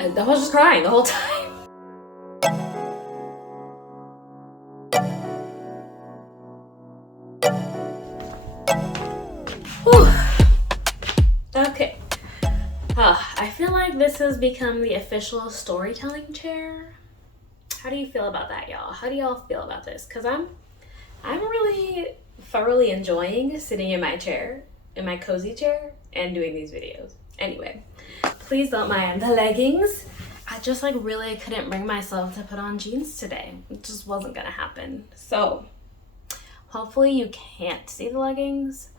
I was just crying the whole time. Whew. Okay. I feel like this has become the official storytelling chair. How do you feel about that, y'all? How do y'all feel about this? Because I'm really thoroughly enjoying sitting in my chair, in my cozy chair, and doing these videos. Anyway, please don't mind the leggings. I just really couldn't bring myself to put on jeans today. It just wasn't gonna happen. So hopefully you can't see the leggings,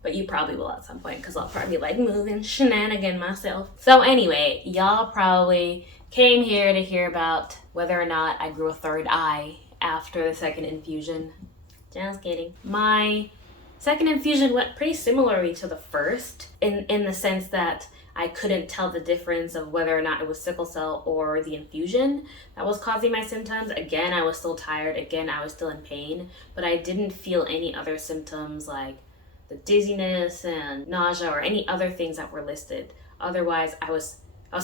but you probably will at some point because I'll probably be moving shenanigan myself. So anyway, y'all probably came here to hear about whether or not I grew a third eye after the second infusion. Just kidding. My second infusion went pretty similarly to the first in the sense that I couldn't tell the difference of whether or not it was sickle cell or the infusion that was causing my symptoms. Again, I was still tired. Again, I was still in pain, but I didn't feel any other symptoms like the dizziness and nausea or any other things that were listed. Otherwise, I was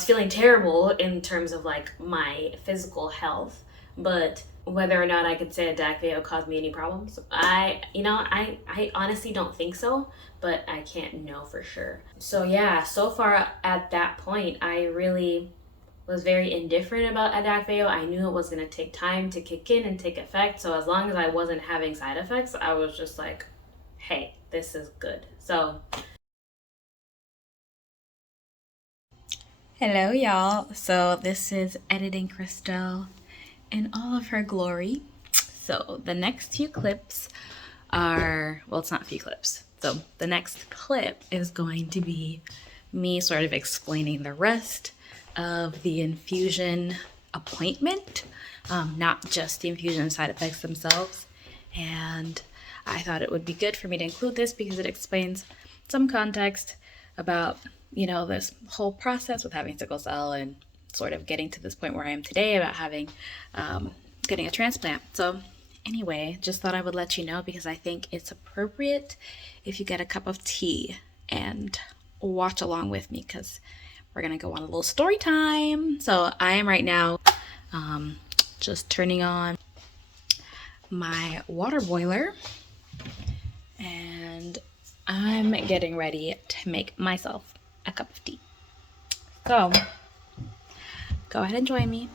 feeling terrible in terms of my physical health, but whether or not I could say Adakveo caused me any problems, I honestly don't think so, but I can't know for sure. So yeah, so far at that point, I really was very indifferent about Adakveo. I knew it was going to take time to kick in and take effect. So as long as I wasn't having side effects, I was just like, hey, this is good. So hello y'all. So this is Editing Christelle in all of her glory. So the next few clips are, well, it's not a few clips. So the next clip is going to be me sort of explaining the rest of the infusion appointment, not just the infusion side effects themselves. And I thought it would be good for me to include this because it explains some context about, this whole process with having sickle cell and sort of getting to this point where I am today about having, getting a transplant. So anyway, just thought I would let you know because I think it's appropriate if you get a cup of tea and watch along with me because we're going to go on a little story time. So I am right now just turning on my water boiler and I'm getting ready to make myself a cup of tea. So go ahead and join me.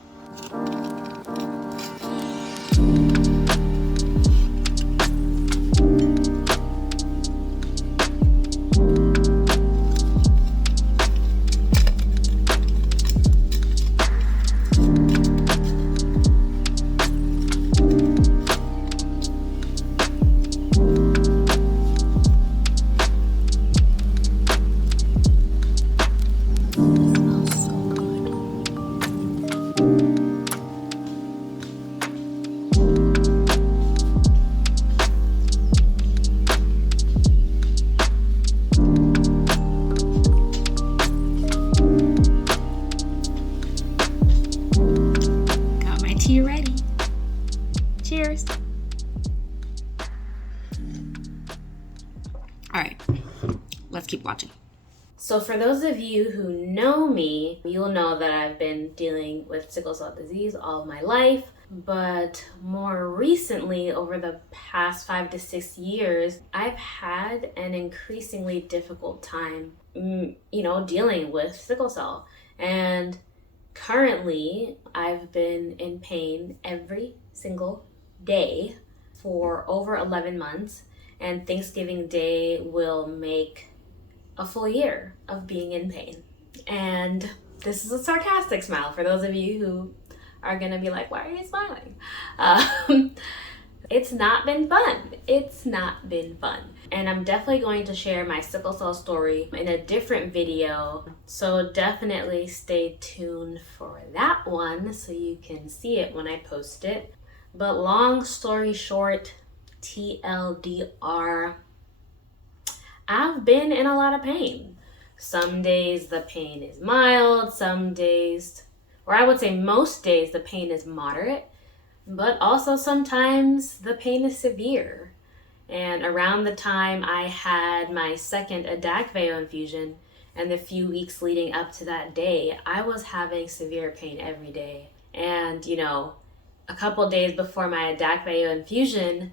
Tea ready. Cheers. All right, let's keep watching. So for those of you who know me, you'll know that I've been dealing with sickle cell disease all of my life, but more recently, over the past 5 to 6 years, I've had an increasingly difficult time, dealing with sickle cell. And currently, I've been in pain every single day for over 11 months, and Thanksgiving Day will make a full year of being in pain. And this is a sarcastic smile for those of you who are gonna be like, why are you smiling? It's not been fun. It's not been fun. And I'm definitely going to share my sickle cell story in a different video. So definitely stay tuned for that one so you can see it when I post it. But long story short, TLDR, I've been in a lot of pain. Some days the pain is mild, some days, or I would say most days, the pain is moderate, but also sometimes the pain is severe. And around the time I had my second Adakveo infusion, And the few weeks leading up to that day, I was having severe pain every day. And, a couple days before my Adakveo infusion,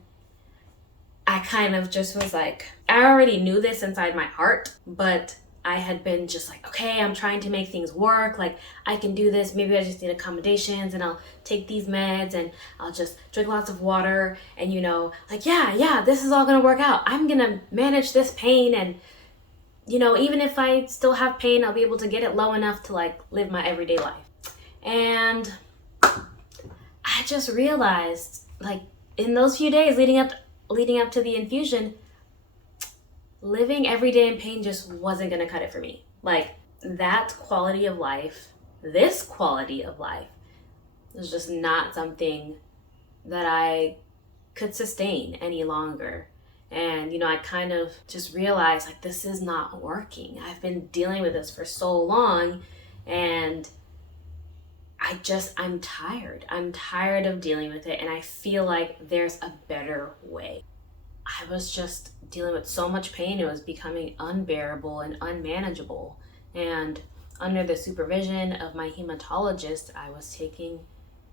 I kind of just was like, I already knew this inside my heart, but I had been just like, okay, I'm trying to make things work. Like, I can do this. Maybe I just need accommodations and I'll take these meds and I'll just drink lots of water. And, yeah, this is all going to work out. I'm going to manage this pain. And, even if I still have pain, I'll be able to get it low enough to like live my everyday life. And I just realized, like, in those few days leading up to the infusion, living every day in pain just wasn't going to cut it for me. Like, that quality of life, this quality of life, was just not something that I could sustain any longer. And, I kind of just realized, like, this is not working. I've been dealing with this for so long, and I'm tired. I'm tired of dealing with it, and I feel like there's a better way. I was just dealing with so much pain, it was becoming unbearable and unmanageable. And under the supervision of my hematologist, I was taking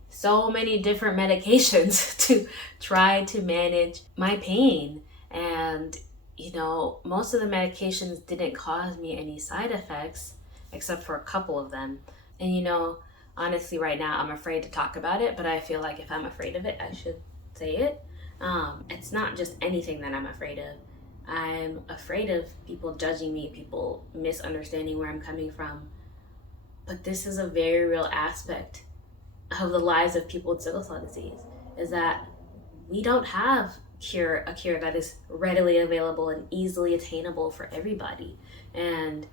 so many different medications to try to manage my pain. And, most of the medications didn't cause me any side effects, except for a couple of them. And, honestly, right now, I'm afraid to talk about it, but I feel like if I'm afraid of it, I should say it. It's not just anything that I'm afraid of. I'm afraid of people judging me, people misunderstanding where I'm coming from. But this is a very real aspect of the lives of people with sickle cell disease, is that we don't have a cure that is readily available and easily attainable for everybody. And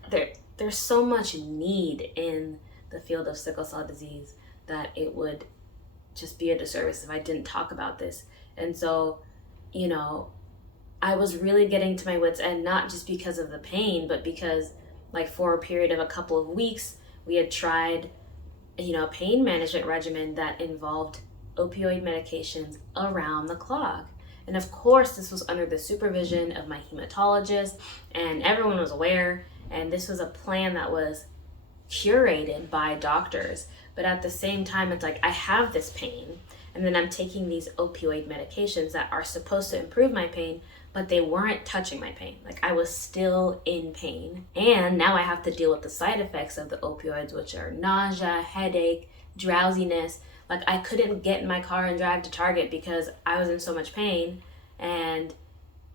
there's so much need in the field of sickle cell disease that it would just be a disservice if I didn't talk about this. And so, I was really getting to my wit's end, not just because of the pain, but because, like, for a period of a couple of weeks, we had tried, a pain management regimen that involved opioid medications around the clock. And of course, this was under the supervision of my hematologist, and everyone was aware. And this was a plan that was curated by doctors. But at the same time, it's like, I have this pain, and then I'm taking these opioid medications that are supposed to improve my pain, but they weren't touching my pain. Like, I was still in pain. And now I have to deal with the side effects of the opioids, which are nausea, headache, drowsiness. Like, I couldn't get in my car and drive to Target because I was in so much pain. And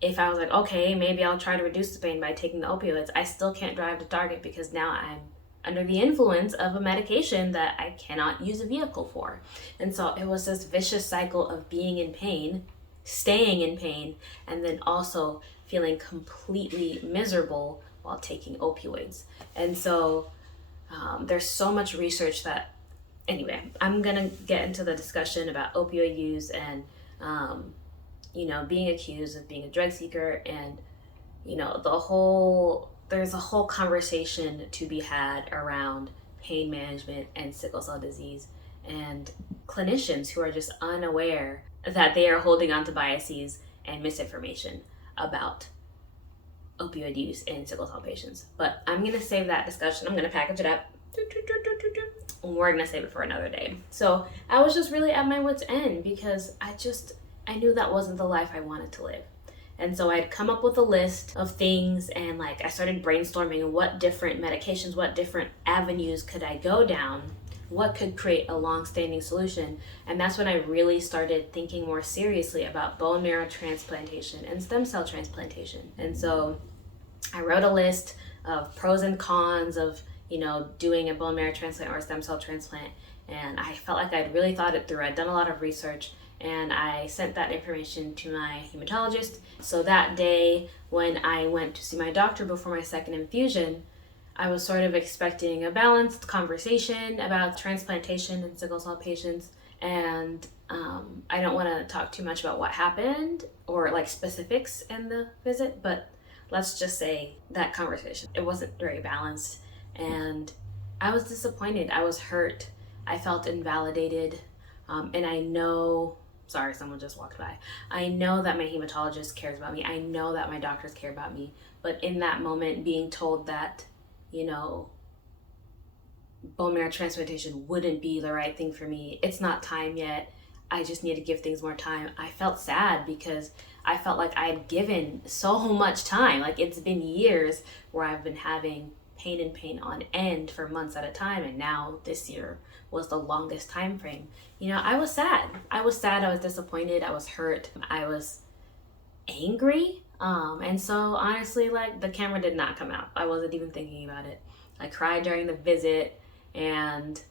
if I was like, okay, maybe I'll try to reduce the pain by taking the opioids, I still can't drive to Target because now I'm under the influence of a medication that I cannot use a vehicle for. And so it was this vicious cycle of being in pain, staying in pain, and then also feeling completely miserable while taking opioids. And so there's so much research that, anyway, I'm gonna get into the discussion about opioid use and, being accused of being a drug seeker, and, there's a whole conversation to be had around pain management and sickle cell disease, and clinicians who are just unaware that they are holding on to biases and misinformation about opioid use in sickle cell patients. But I'm going to save that discussion. I'm going to package it up. We're going to save it for another day. So I was just really at my wit's end because I knew that wasn't the life I wanted to live. And so I'd come up with a list of things, and like I started brainstorming what different medications, what different avenues could I go down, what could create a long-standing solution. And that's when I really started thinking more seriously about bone marrow transplantation and stem cell transplantation. And so I wrote a list of pros and cons of, doing a bone marrow transplant or a stem cell transplant. And I felt like I'd really thought it through. I'd done a lot of research, and I sent that information to my hematologist. So that day when I went to see my doctor before my second infusion, I was sort of expecting a balanced conversation about transplantation in sickle cell patients. And I don't want to talk too much about what happened or like specifics in the visit, but let's just say that conversation, it wasn't very balanced. And I was disappointed. I was hurt. I felt invalidated. And I know, sorry, someone just walked by. I know that my hematologist cares about me. I know that my doctors care about me. But in that moment, being told that you know, bone marrow transplantation wouldn't be the right thing for me. It's not time yet. I just need to give things more time. I felt sad because I felt like I had given so much time. Like, it's been years where I've been having pain on end for months at a time, and now this year was the longest time frame. You know, I was sad. I was disappointed, I was hurt, I was angry. And so honestly, like, the camera did not come out. I wasn't even thinking about it. I cried during the visit, and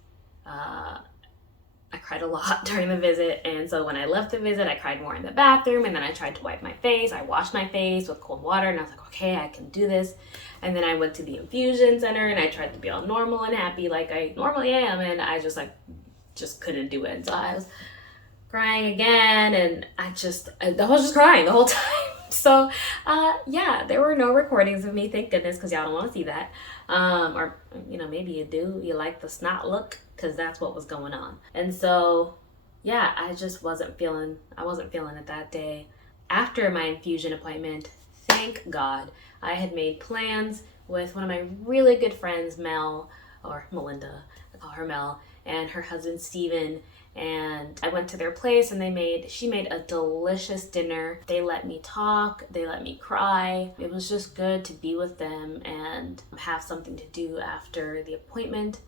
I cried a lot during the visit. And so when I left the visit, I cried more in the bathroom, and then I tried to wipe my face. I washed my face with cold water, and I was like, okay, I can do this. And then I went to the infusion center, and I tried to be all normal and happy like I normally am, and I just couldn't do it. And so I was crying again, and I was just crying the whole time. So yeah, there were no recordings of me, thank goodness, because y'all don't want to see that. Or, you know, maybe you do. You like the snot look, because that's what was going on. And so yeah, I wasn't feeling it that day. After my infusion appointment, thank God, I had made plans with one of my really good friends, Mel, or Melinda, I call her Mel, and her husband Steven. And I went to their place, and she made a delicious dinner. They let me talk, they let me cry. It was just good to be with them and have something to do after the appointment,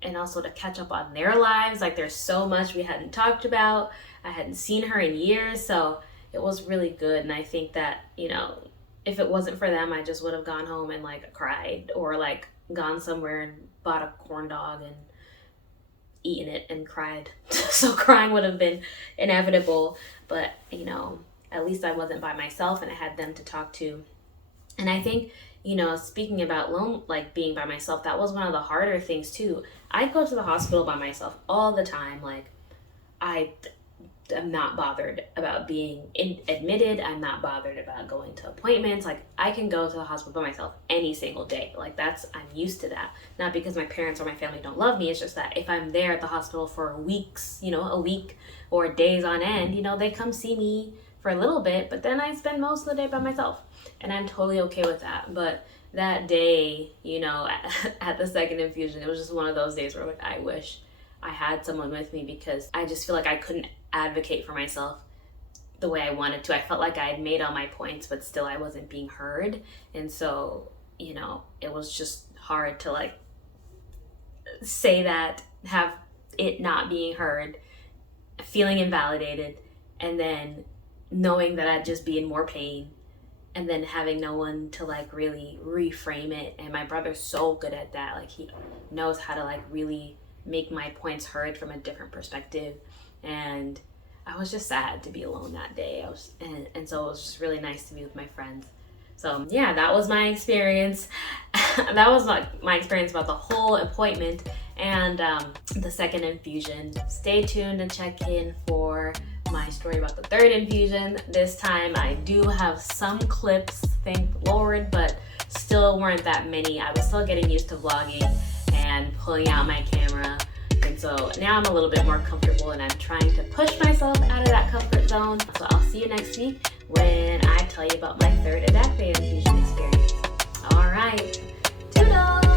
and also to catch up on their lives. Like, there's so much we hadn't talked about. I hadn't seen her in years, so it was really good. And I think that, you know, if it wasn't for them, I just would have gone home and like cried, or like gone somewhere and bought a corn dog and eaten it and cried. So crying would have been inevitable, but you know, at least I wasn't by myself, and I had them to talk to. And I think, you know, speaking about being by myself, that was one of the harder things too. I go to the hospital by myself all the time. Like, I'm not bothered about being admitted. I'm not bothered about going to appointments. Like, I can go to the hospital by myself any single day. Like, I'm used to that. Not because my parents or my family don't love me. It's just that if I'm there at the hospital for weeks, you know, a week or days on end, you know, they come see me for a little bit, but then I spend most of the day by myself. And I'm totally okay with that. But that day, you know, at the second infusion, it was just one of those days where, like, I wish I had someone with me, because I just feel like I couldn't advocate for myself the way I wanted to. I felt like I had made all my points, but still I wasn't being heard. And so, you know, it was just hard to like say that, have it not being heard, feeling invalidated, and then knowing that I'd just be in more pain, and then having no one to like really reframe it. And my brother's so good at that. Like, he knows how to like really make my points heard from a different perspective. And I was just sad to be alone that day. And so it was just really nice to be with my friends. So yeah, that was my experience. That was like my experience about the whole appointment and the second infusion. Stay tuned and check in for my story about the third infusion. This time I do have some clips, thank Lord, but still weren't that many. I was still getting used to vlogging and pulling out my camera. And so now I'm a little bit more comfortable, and I'm trying to push myself out of that comfort zone. So I'll see you next week when I tell you about my third Adakveo Infusion experience. All right, toodles!